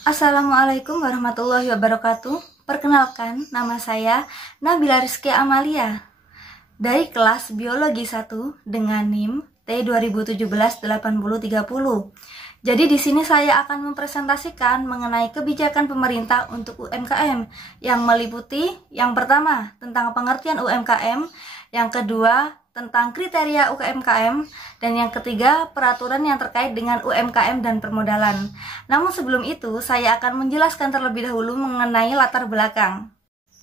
Assalamualaikum warahmatullahi wabarakatuh. Perkenalkan, nama saya Nabila Rizky Amalia dari kelas Biologi 1 dengan NIM T2017-8030. Jadi di sini saya akan mempresentasikan mengenai kebijakan pemerintah untuk UMKM yang meliputi yang pertama tentang pengertian UMKM, yang kedua tentang kriteria UMKM, dan yang ketiga peraturan yang terkait dengan UMKM dan permodalan. Namun sebelum itu saya akan menjelaskan terlebih dahulu mengenai latar belakang.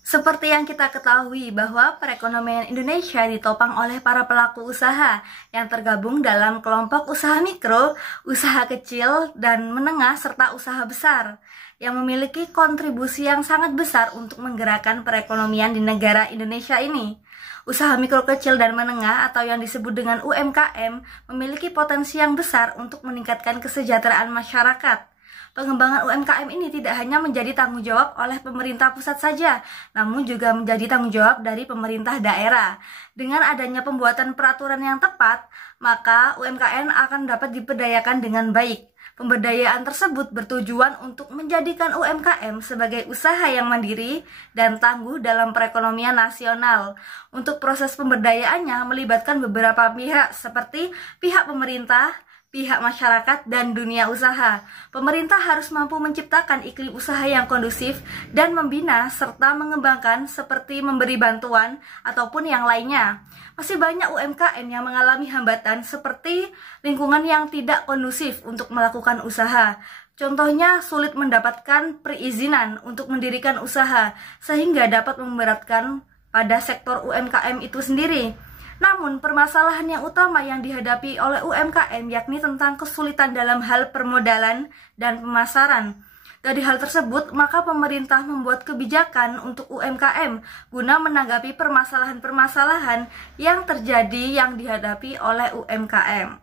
Seperti yang kita ketahui bahwa perekonomian Indonesia ditopang oleh para pelaku usaha yang tergabung dalam kelompok usaha mikro, usaha kecil dan menengah, serta usaha besar yang memiliki kontribusi yang sangat besar untuk menggerakkan perekonomian di negara Indonesia ini. Usaha mikro, kecil, dan menengah atau yang disebut dengan UMKM memiliki potensi yang besar untuk meningkatkan kesejahteraan masyarakat. Pengembangan UMKM ini tidak hanya menjadi tanggung jawab oleh pemerintah pusat saja, namun juga menjadi tanggung jawab dari pemerintah daerah. Dengan adanya pembuatan peraturan yang tepat, maka UMKM akan dapat diberdayakan dengan baik. Pemberdayaan tersebut bertujuan untuk menjadikan UMKM sebagai usaha yang mandiri dan tangguh dalam perekonomian nasional. Untuk proses pemberdayaannya melibatkan beberapa pihak seperti pihak pemerintah, pihak masyarakat, dan dunia usaha. Pemerintah harus mampu menciptakan iklim usaha yang kondusif dan membina serta mengembangkan seperti memberi bantuan ataupun yang lainnya. Masih banyak UMKM yang mengalami hambatan seperti lingkungan yang tidak kondusif untuk melakukan usaha. Contohnya sulit mendapatkan perizinan untuk mendirikan usaha sehingga dapat memberatkan pada sektor UMKM itu sendiri. Namun, permasalahan yang utama yang dihadapi oleh UMKM yakni tentang kesulitan dalam hal permodalan dan pemasaran. Dari hal tersebut, maka pemerintah membuat kebijakan untuk UMKM guna menanggapi permasalahan-permasalahan yang terjadi yang dihadapi oleh UMKM.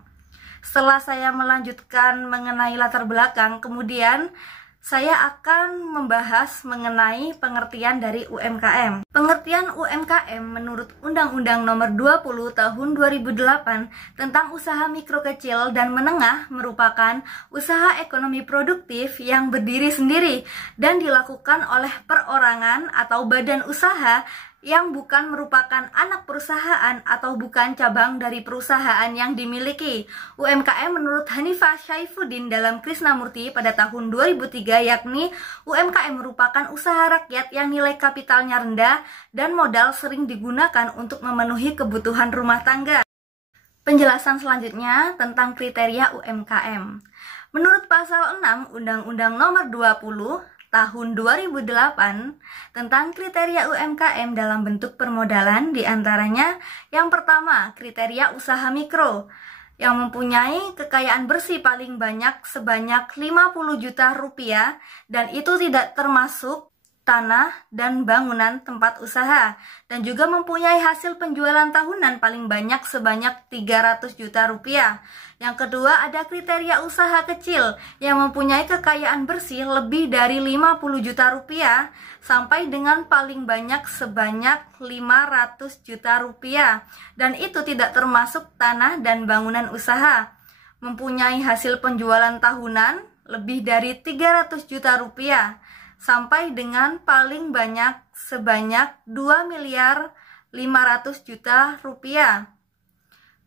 Setelah saya melanjutkan mengenai latar belakang, kemudian saya akan membahas mengenai pengertian dari UMKM. Pengertian UMKM menurut Undang-Undang Nomor 20 Tahun 2008 tentang usaha mikro, kecil, dan menengah merupakan usaha ekonomi produktif yang berdiri sendiri dan dilakukan oleh perorangan atau badan usaha yang bukan merupakan anak perusahaan atau bukan cabang dari perusahaan yang dimiliki. UMKM menurut Hanifah Saifuddin dalam Krisnamurti pada tahun 2003 yakni UMKM merupakan usaha rakyat yang nilai kapitalnya rendah dan modal sering digunakan untuk memenuhi kebutuhan rumah tangga. Penjelasan selanjutnya tentang kriteria UMKM. Menurut pasal 6 Undang-Undang Nomor 20 Tahun 2008 tentang kriteria UMKM dalam bentuk permodalan, diantaranya yang pertama kriteria usaha mikro yang mempunyai kekayaan bersih paling banyak sebanyak 50 juta rupiah dan itu tidak termasuk tanah dan bangunan tempat usaha, dan juga mempunyai hasil penjualan tahunan paling banyak sebanyak 300 juta rupiah. Yang kedua ada kriteria usaha kecil yang mempunyai kekayaan bersih lebih dari 50 juta rupiah sampai dengan paling banyak sebanyak 500 juta rupiah, dan itu tidak termasuk tanah dan bangunan usaha. Mempunyai hasil penjualan tahunan lebih dari 300 juta rupiah sampai dengan paling banyak sebanyak 2.500.000.000 juta rupiah.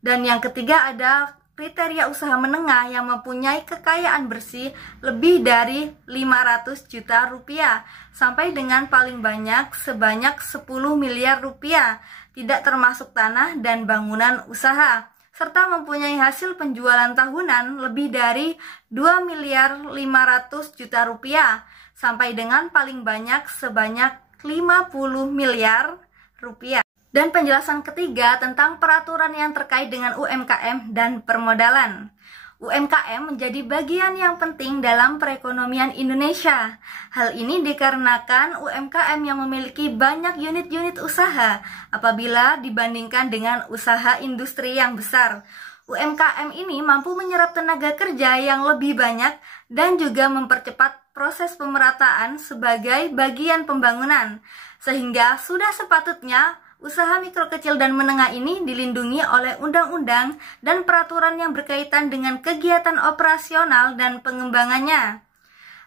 Dan yang ketiga ada kriteria usaha menengah yang mempunyai kekayaan bersih lebih dari 500 juta rupiah sampai dengan paling banyak sebanyak 10 miliar rupiah, tidak termasuk tanah dan bangunan usaha, serta mempunyai hasil penjualan tahunan lebih dari 2.500.000.000 juta rupiah sampai dengan paling banyak sebanyak 50 miliar rupiah. Dan penjelasan ketiga tentang peraturan yang terkait dengan UMKM dan permodalan. UMKM menjadi bagian yang penting dalam perekonomian Indonesia. Hal ini dikarenakan UMKM yang memiliki banyak unit-unit usaha apabila dibandingkan dengan usaha industri yang besar. UMKM ini mampu menyerap tenaga kerja yang lebih banyak dan juga mempercepat proses pemerataan sebagai bagian pembangunan, sehingga sudah sepatutnya usaha mikro, kecil, dan menengah ini dilindungi oleh undang-undang dan peraturan yang berkaitan dengan kegiatan operasional dan pengembangannya.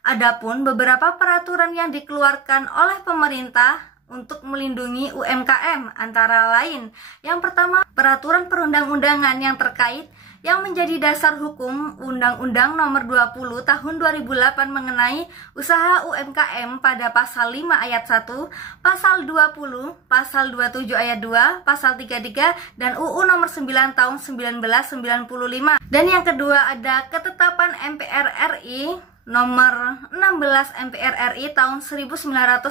Adapun beberapa peraturan yang dikeluarkan oleh pemerintah untuk melindungi UMKM antara lain, yang pertama, peraturan perundang-undangan yang terkait yang menjadi dasar hukum Undang-Undang Nomor 20 Tahun 2008 mengenai usaha UMKM pada pasal 5 ayat 1, pasal 20, pasal 27 ayat 2, pasal 33 dan UU Nomor 9 Tahun 1995. Dan yang kedua ada ketetapan MPR RI Nomor 16 MPR RI tahun 1998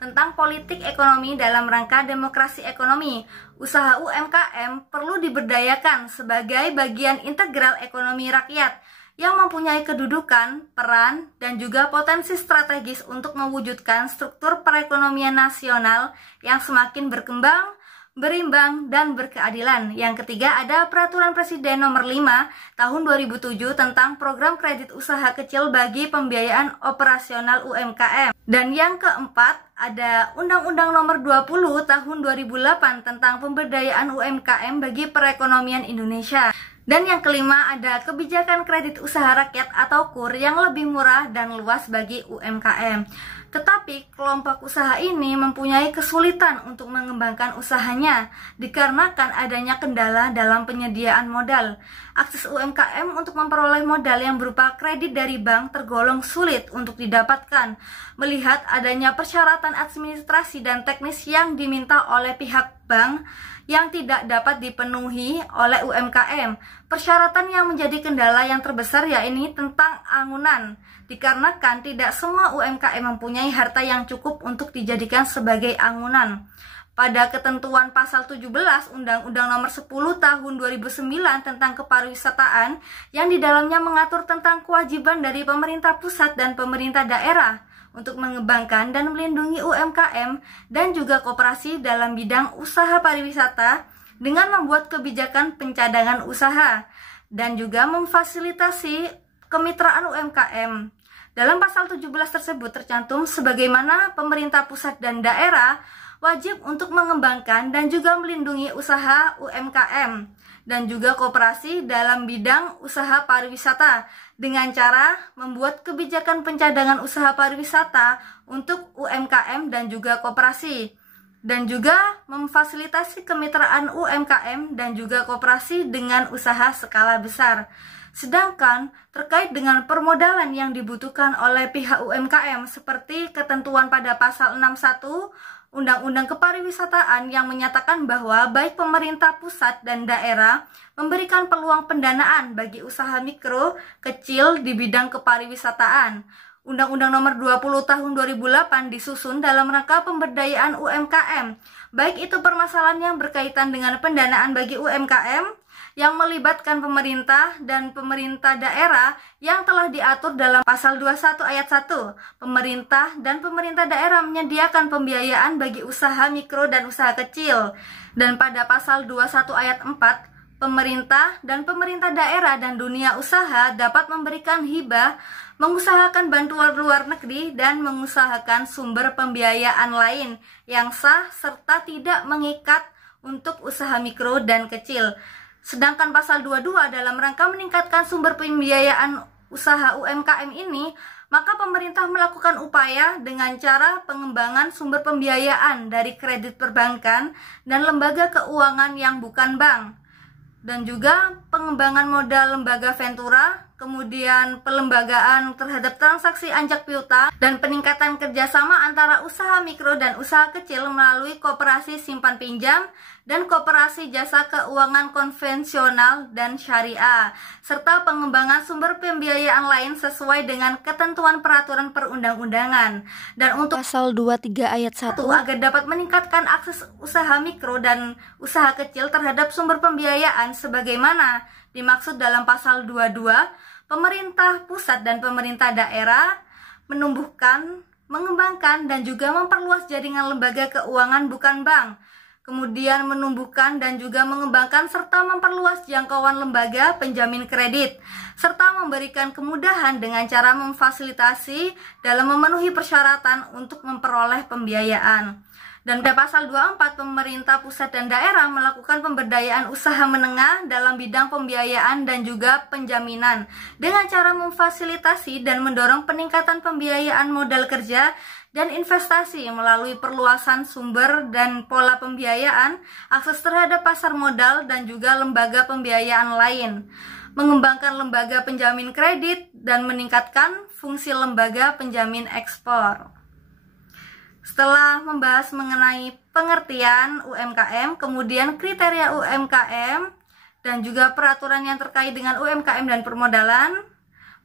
tentang politik ekonomi dalam rangka demokrasi ekonomi. Usaha UMKM perlu diberdayakan sebagai bagian integral ekonomi rakyat yang mempunyai kedudukan, peran, dan juga potensi strategis untuk mewujudkan struktur perekonomian nasional yang semakin berkembang, berimbang, dan berkeadilan. Yang ketiga ada Peraturan Presiden Nomor 5 Tahun 2007 tentang Program Kredit Usaha Kecil bagi Pembiayaan Operasional UMKM. Dan yang keempat ada Undang-Undang Nomor 20 Tahun 2008 tentang Pemberdayaan UMKM bagi Perekonomian Indonesia. Dan yang kelima ada Kebijakan Kredit Usaha Rakyat atau KUR yang lebih murah dan luas bagi UMKM. Tetapi kelompok usaha ini mempunyai kesulitan untuk mengembangkan usahanya dikarenakan adanya kendala dalam penyediaan modal. Akses UMKM untuk memperoleh modal yang berupa kredit dari bank tergolong sulit untuk didapatkan, melihat adanya persyaratan administrasi dan teknis yang diminta oleh pihak bank yang tidak dapat dipenuhi oleh UMKM. Persyaratan yang menjadi kendala yang terbesar yaitu tentang anggunan, dikarenakan tidak semua UMKM mempunyai harta yang cukup untuk dijadikan sebagai anggunan. Pada ketentuan pasal 17 Undang-Undang Nomor 10 Tahun 2009 tentang Kepariwisataan yang di dalamnya mengatur tentang kewajiban dari pemerintah pusat dan pemerintah daerah untuk mengembangkan dan melindungi UMKM dan juga koperasi dalam bidang usaha pariwisata dengan membuat kebijakan pencadangan usaha dan juga memfasilitasi kemitraan UMKM. Dalam pasal 17 tersebut tercantum sebagaimana pemerintah pusat dan daerah wajib untuk mengembangkan dan juga melindungi usaha UMKM dan juga koperasi dalam bidang usaha pariwisata dengan cara membuat kebijakan pencadangan usaha pariwisata untuk UMKM dan juga koperasi, dan juga memfasilitasi kemitraan UMKM dan juga koperasi dengan usaha skala besar. Sedangkan terkait dengan permodalan yang dibutuhkan oleh pihak UMKM seperti ketentuan pada pasal 61 Undang-Undang Kepariwisataan yang menyatakan bahwa baik pemerintah pusat dan daerah memberikan peluang pendanaan bagi usaha mikro, kecil di bidang kepariwisataan. Undang-Undang Nomor 20 Tahun 2008 disusun dalam rangka pemberdayaan UMKM, baik itu permasalahan yang berkaitan dengan pendanaan bagi UMKM yang melibatkan pemerintah dan pemerintah daerah yang telah diatur dalam pasal 21 ayat 1. Pemerintah dan pemerintah daerah menyediakan pembiayaan bagi usaha mikro dan usaha kecil. Dan pada pasal 21 ayat 4, pemerintah dan pemerintah daerah dan dunia usaha dapat memberikan hibah, mengusahakan bantuan luar negeri, dan mengusahakan sumber pembiayaan lain yang sah serta tidak mengikat untuk usaha mikro dan kecil. Sedangkan pasal 22 dalam rangka meningkatkan sumber pembiayaan usaha UMKM ini, maka pemerintah melakukan upaya dengan cara pengembangan sumber pembiayaan dari kredit perbankan dan lembaga keuangan yang bukan bank, dan juga pengembangan modal lembaga ventura, kemudian pelembagaan terhadap transaksi anjak piutang, dan peningkatan kerjasama antara usaha mikro dan usaha kecil melalui koperasi simpan pinjam dan koperasi jasa keuangan konvensional dan syariah, serta pengembangan sumber pembiayaan lain sesuai dengan ketentuan peraturan perundang-undangan. Dan untuk pasal 23 ayat 1 agar dapat meningkatkan akses usaha mikro dan usaha kecil terhadap sumber pembiayaan sebagaimana dimaksud dalam pasal 22, pemerintah pusat dan pemerintah daerah menumbuhkan, mengembangkan, dan juga memperluas jaringan lembaga keuangan bukan bank, kemudian menumbuhkan dan juga mengembangkan serta memperluas jangkauan lembaga penjamin kredit, serta memberikan kemudahan dengan cara memfasilitasi dalam memenuhi persyaratan untuk memperoleh pembiayaan. Dan pada pasal 24, pemerintah pusat dan daerah melakukan pemberdayaan usaha menengah dalam bidang pembiayaan dan juga penjaminan dengan cara memfasilitasi dan mendorong peningkatan pembiayaan modal kerja dan investasi melalui perluasan sumber dan pola pembiayaan, akses terhadap pasar modal dan juga lembaga pembiayaan lain, mengembangkan lembaga penjamin kredit dan meningkatkan fungsi lembaga penjamin ekspor. Setelah membahas mengenai pengertian UMKM, kemudian kriteria UMKM dan juga peraturan yang terkait dengan UMKM dan permodalan,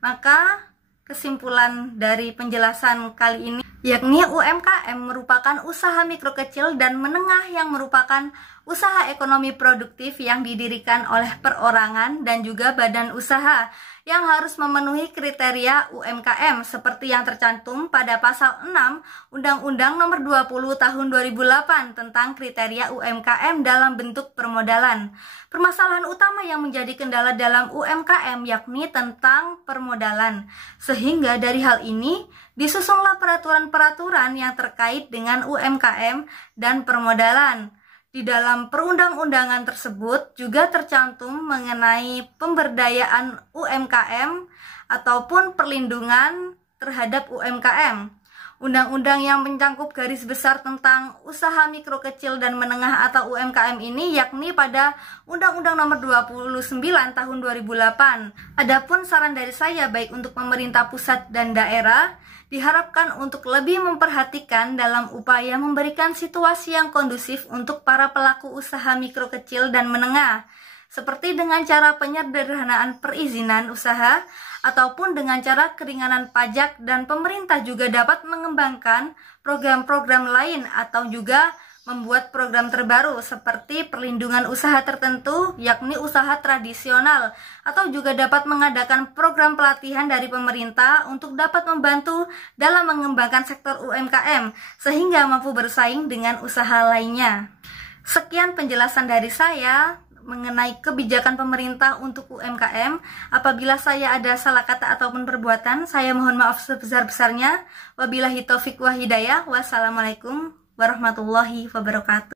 maka kesimpulan dari penjelasan kali ini yakni UMKM merupakan usaha mikro kecil dan menengah yang merupakan usaha ekonomi produktif yang didirikan oleh perorangan dan juga badan usaha yang harus memenuhi kriteria UMKM seperti yang tercantum pada pasal 6 Undang-Undang Nomor 20 Tahun 2008 tentang kriteria UMKM dalam bentuk permodalan. Permasalahan utama yang menjadi kendala dalam UMKM yakni tentang permodalan. Sehingga dari hal ini disusunlah peraturan-peraturan yang terkait dengan UMKM dan permodalan. Di dalam perundang-undangan tersebut juga tercantum mengenai pemberdayaan UMKM ataupun perlindungan terhadap UMKM. Undang-undang yang mencangkup garis besar tentang usaha mikro kecil dan menengah atau UMKM ini yakni pada Undang-Undang Nomor 29 Tahun 2008. Adapun saran dari saya baik untuk pemerintah pusat dan daerah diharapkan untuk lebih memperhatikan dalam upaya memberikan situasi yang kondusif untuk para pelaku usaha mikro kecil dan menengah, seperti dengan cara penyederhanaan perizinan usaha ataupun dengan cara keringanan pajak, dan pemerintah juga dapat mengembangkan program-program lain atau juga membuat program terbaru seperti perlindungan usaha tertentu yakni usaha tradisional, atau juga dapat mengadakan program pelatihan dari pemerintah untuk dapat membantu dalam mengembangkan sektor UMKM sehingga mampu bersaing dengan usaha lainnya. Sekian penjelasan dari saya mengenai kebijakan pemerintah untuk UMKM. Apabila saya ada salah kata ataupun perbuatan, saya mohon maaf sebesar-besarnya. Wabillahi taufik wa hidayah. Wassalamualaikum warahmatullahi wabarakatuh.